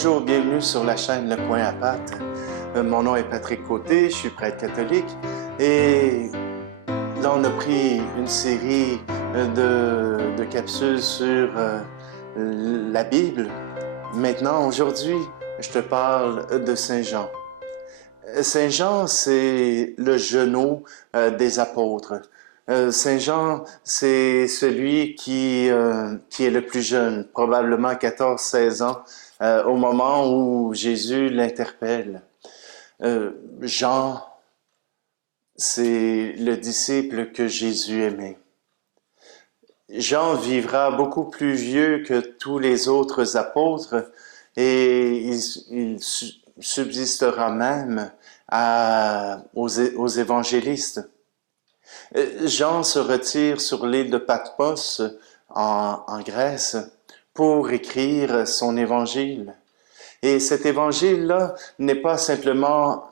Bonjour, bienvenue sur la chaîne Le Coin à Pâte. Mon nom est Patrick Côté, je suis prêtre catholique et là on a pris une série de capsules sur la Bible. Maintenant, aujourd'hui, je te parle de Saint Jean. Saint Jean, c'est le genou des apôtres. Saint Jean, c'est celui qui est le plus jeune, probablement 14-16 ans, au moment où Jésus l'interpelle. Jean, c'est le disciple que Jésus aimait. Jean vivra beaucoup plus vieux que tous les autres apôtres et il subsistera même aux évangélistes. Jean se retire sur l'île de Patmos en Grèce pour écrire son évangile. Et cet évangile-là n'est pas simplement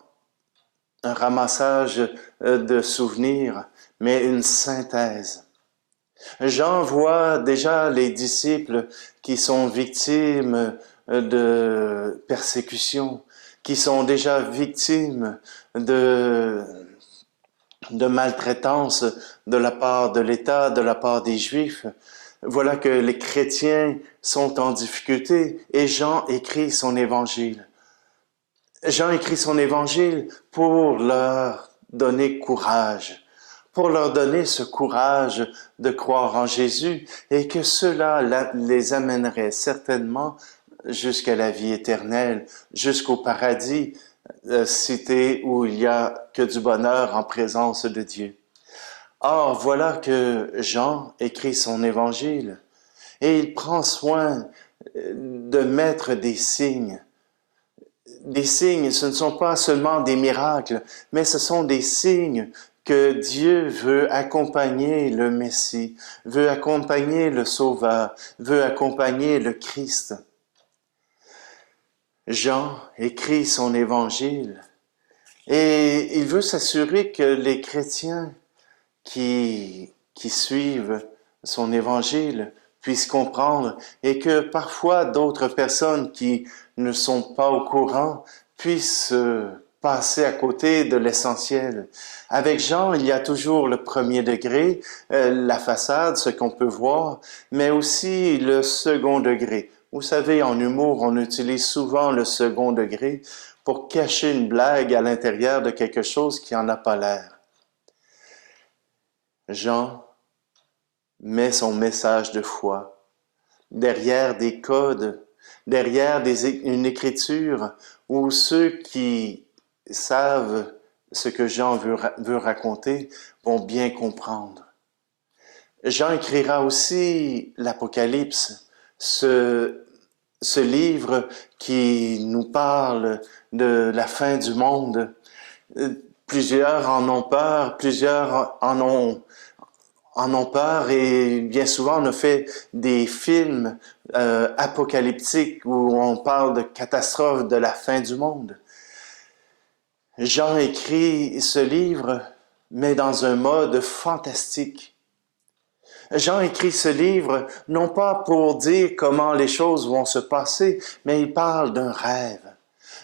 un ramassage de souvenirs, mais une synthèse. Jean voit déjà les disciples qui sont victimes de persécutions, qui sont déjà victimes de maltraitance de la part de l'État, de la part des Juifs. Voilà que les chrétiens sont en difficulté et Jean écrit son évangile. Jean écrit son évangile pour leur donner courage, pour leur donner ce courage de croire en Jésus et que cela les amènerait certainement jusqu'à la vie éternelle, jusqu'au paradis, cité où il n'y a que du bonheur en présence de Dieu. Or, voilà que Jean écrit son évangile et il prend soin de mettre des signes. Des signes, ce ne sont pas seulement des miracles, mais ce sont des signes que Dieu veut accompagner le Messie, veut accompagner le Sauveur, veut accompagner le Christ. Jean écrit son évangile et il veut s'assurer que les chrétiens qui suivent son évangile puissent comprendre et que parfois d'autres personnes qui ne sont pas au courant puissent passer à côté de l'essentiel. Avec Jean, il y a toujours le premier degré, la façade, ce qu'on peut voir, mais aussi le second degré. Vous savez, en humour, on utilise souvent le second degré pour cacher une blague à l'intérieur de quelque chose qui n'en a pas l'air. Jean met son message de foi derrière des codes, derrière une écriture où ceux qui savent ce que Jean veut raconter vont bien comprendre. Jean écrira aussi l'Apocalypse, ce livre qui nous parle de la fin du monde. Plusieurs en ont peur, plusieurs en ont peur et bien souvent on a fait des films apocalyptiques où on parle de catastrophe de la fin du monde. Jean écrit ce livre, mais dans un mode fantastique. Jean écrit ce livre non pas pour dire comment les choses vont se passer, mais il parle d'un rêve.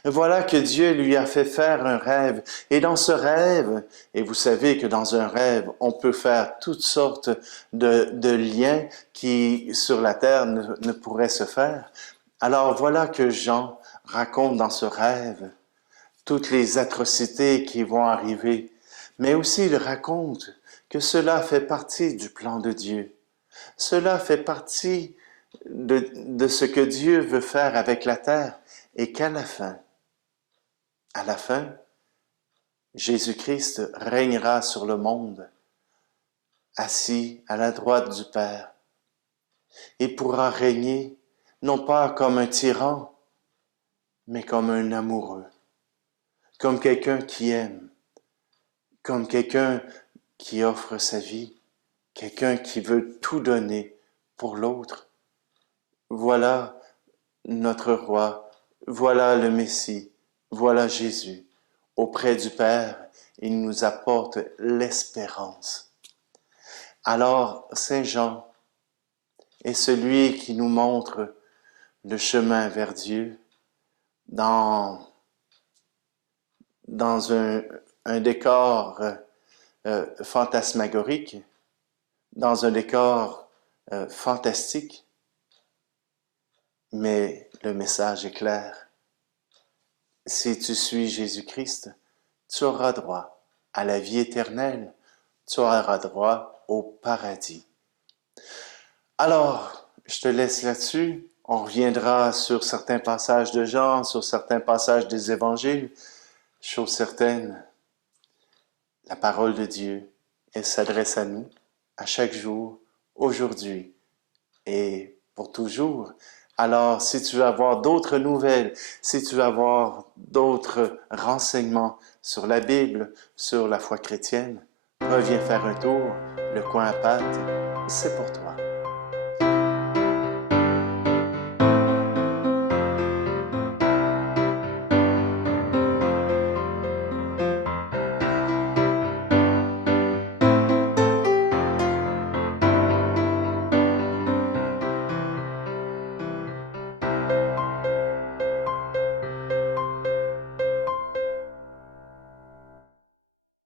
Voilà que Dieu lui a fait faire un rêve. Et dans ce rêve, et vous savez que dans un rêve, on peut faire toutes sortes de liens qui, sur la terre, ne pourraient se faire. Alors voilà que Jean raconte dans ce rêve toutes les atrocités qui vont arriver. Mais aussi il raconte que cela fait partie du plan de Dieu. Cela fait partie de ce que Dieu veut faire avec la terre et qu'à la fin, Jésus-Christ régnera sur le monde, assis à la droite du Père, et pourra régner non pas comme un tyran, mais comme un amoureux, comme quelqu'un qui aime, comme quelqu'un qui offre sa vie, quelqu'un qui veut tout donner pour l'autre. Voilà notre roi, voilà le Messie, voilà Jésus. Auprès du Père, il nous apporte l'espérance. Alors, Saint Jean est celui qui nous montre le chemin vers Dieu, dans, dans un décor fantasmagorique, dans un décor fantastique, mais le message est clair. Si tu suis Jésus-Christ, tu auras droit à la vie éternelle, tu auras droit au paradis. Alors, je te laisse là-dessus. On reviendra sur certains passages de Jean, sur certains passages des évangiles. Chose certaine, la parole de Dieu, elle s'adresse à nous, à chaque jour, aujourd'hui et pour toujours. Alors, si tu veux avoir d'autres nouvelles, si tu veux avoir d'autres renseignements sur la Bible, sur la foi chrétienne, reviens faire un tour. Le coin à pâte, c'est pour toi.